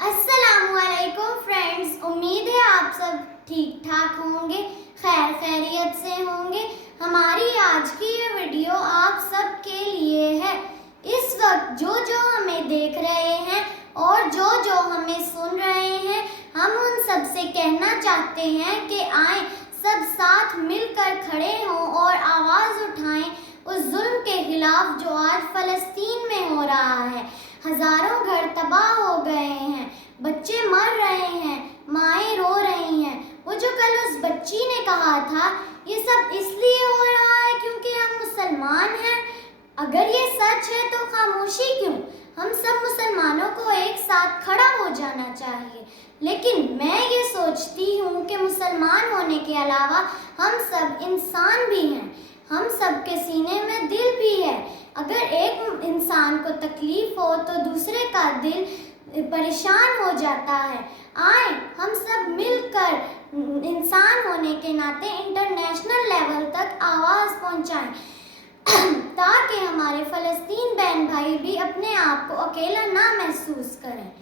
अस्सलाम वालेकुम फ्रेंड्स, उम्मीद है आप सब ठीक ठाक होंगे, खैर खैरियत से होंगे। हमारी आज की ये वीडियो आप सब के लिए है। इस वक्त जो हमें देख रहे हैं और जो हमें सुन रहे हैं, हम उन सब से कहना चाहते हैं कि आए सब साथ मिलकर खड़े हों और आवाज़ उठाएं उस जुल्म के खिलाफ जो आज फ़लस्तीन में हो रहा है। हज़ारों घर तबाह हो गए हैं, बच्चे मर रहे हैं, माएँ रो रही हैं। वो जो कल उस बच्ची ने कहा था, ये सब इसलिए हो रहा है क्योंकि हम मुसलमान हैं। अगर ये सच है तो खामोशी क्यों? हम सब मुसलमानों को एक साथ खड़ा हो जाना चाहिए। लेकिन मैं ये सोचती हूँ कि मुसलमान होने के अलावा हम सब इंसान भी हैं, हम सब के सीने में दिल भी है। अगर एक इंसान को तकलीफ हो तो दूसरे का दिल परेशान हो जाता है। आए हम सब मिलकर इंसान होने के नाते इंटरनेशनल लेवल तक आवाज़ पहुंचाएं ताकि हमारे फ़लस्तीन बहन भाई भी अपने आप को अकेला ना महसूस करें।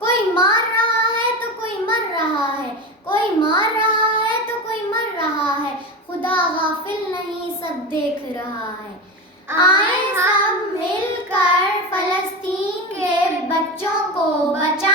कोई मार रहा है तो कोई मर रहा है, कोई मार रहा है तो कोई मर रहा है, खुदा गाफिल नहीं सब देख रहा है। आए सब मिलकर फ़लस्तीन के बच्चों को बचा